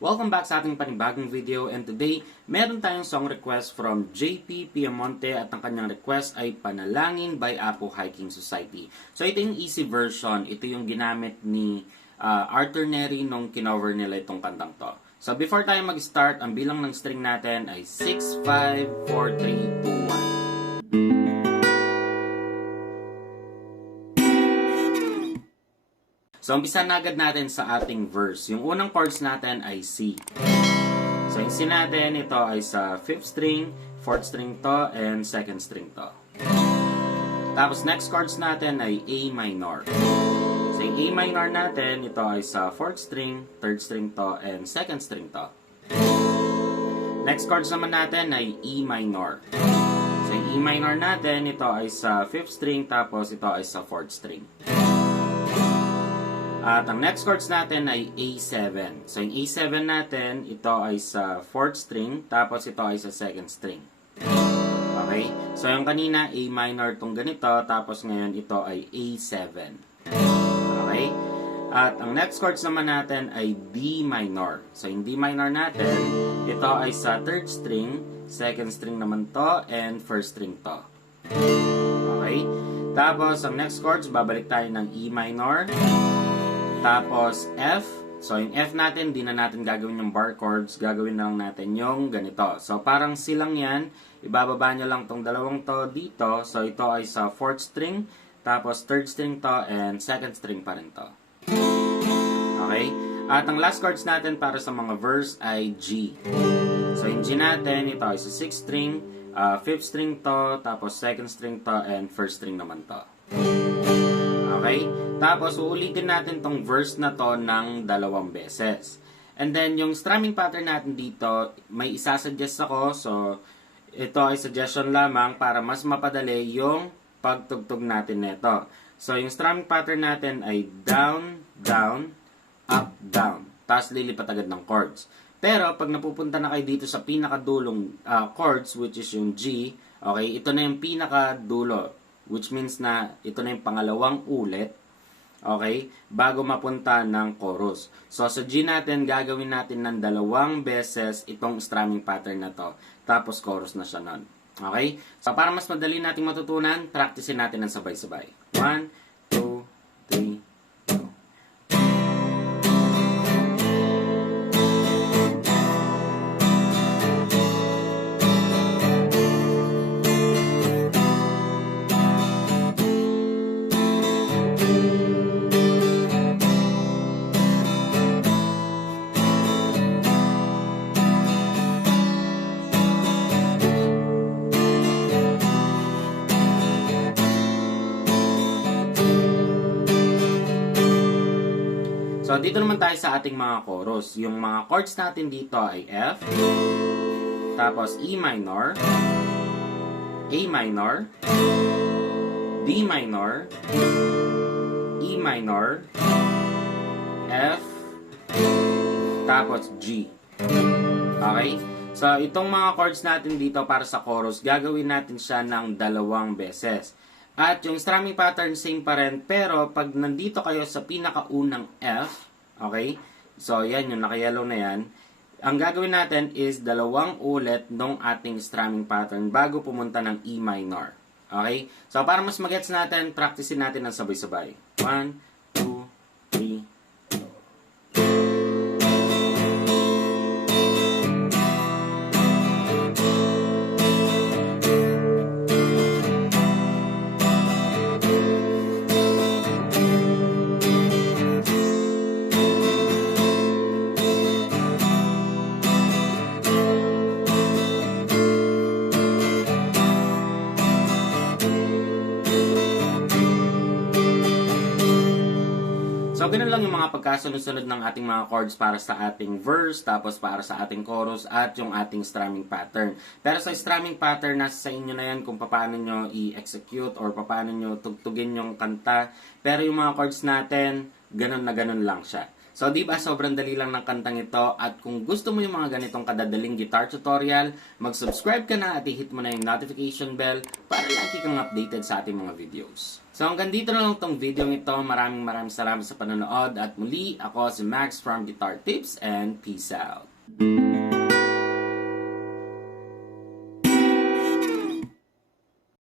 Welcome back sa ating panibagong video, and today, meron tayong song request from JP Piamonte at ang kanyang request ay Panalangin by Apo Hiking Society. So ito yung easy version, ito yung ginamit ni Arthur Neri nung kinover nila itong kantang to. So before tayo mag-start, ang bilang ng string natin ay 6, 5, 4, 3, 2, 1. So, umpisa na agad natin sa ating verse. Yung unang chords natin ay C. So, yung C natin, ito ay sa 5th string, 4th string to, and 2nd string to. Tapos, next chords natin ay A minor. So, yung A minor natin, ito ay sa 4th string, 3rd string to, and 2nd string to. Next chords naman natin ay E minor. So, yung E minor natin, ito ay sa 5th string, tapos ito ay sa 4th string. At ang next chords natin ay A7. So, yung A7 natin, ito ay sa 4th string, tapos ito ay sa 2nd string. Okay? So, yung kanina, A minor tong ganito, tapos ngayon ito ay A7. Okay? At ang next chords naman natin ay D minor. So, yung D minor natin, ito ay sa 3rd string, 2nd string naman to, and 1st string to. Okay? Tapos, ang next chords, babalik tayo ng E minor. Tapos, F. So, yung F natin, di na natin gagawin yung bar chords. Gagawin na lang natin yung ganito. So, parang silang yan. Ibababa nyo lang tong dalawang to dito. So, ito ay sa 4th string. Tapos, 3rd string to. And 2nd string pa rin to. Okay? At ang last chords natin para sa mga verse ay G. So, yung G natin, ito ay sa 6th string. 5th string to. Tapos, 2nd string to. And 1st string naman to. Okay? Tapos, uulitin natin tong verse na to ng 2 beses. And then, yung strumming pattern natin dito, may isasuggest ako. So, ito ay suggestion lamang para mas mapadali yung pagtugtog natin nito. So, yung strumming pattern natin ay down, down, up, down. Tapos, lilipat agad ng chords. Pero, pag napupunta na kayo dito sa pinakadulong chords, which is yung G, okay, ito na yung pinakadulo. Which means na ito na yung pangalawang ulit, okay, bago mapunta ng chorus. So, sa G natin, gagawin natin ng 2 beses itong strumming pattern na to. Tapos, chorus na siya nun. Okay? So, para mas madali natin matutunan, practicein natin ng sabay-sabay. 1, 2, 3, go. So, dito naman tayo sa ating mga chorus. Yung mga chords natin dito ay F, tapos E minor, A minor, D minor, E minor, F, tapos G. Okay? So, itong mga chords natin dito para sa chorus, gagawin natin siya ng 2 beses. At yung strumming pattern, same pa rin. Pero, pag nandito kayo sa pinakaunang F, okay? So, yan, yung naka-yellow na yan. Ang gagawin natin is 2 ulit nung ating strumming pattern bago pumunta ng E minor. Okay? So, para mas magets natin, practicein natin ng sabay-sabay. 1, 2, 3, So, ganun lang yung mga pagkasunod-sunod ng ating mga chords para sa ating verse, tapos para sa ating chorus, at yung ating strumming pattern. Pero sa strumming pattern, nasa sa inyo na yan kung paano nyo i-execute or paano nyo tugtugin yung kanta. Pero yung mga chords natin, ganun na ganun lang siya. So, di ba, sobrang dali lang ng kantang ito. At kung gusto mo yung mga ganitong kadadaling guitar tutorial, mag-subscribe ka na at i-hit mo na yung notification bell para lagi kang updated sa ating mga videos. So, hanggang dito na lang tong video ito. Maraming salamat sa panonood. At muli, ako si Max from Guitar Tips and peace out.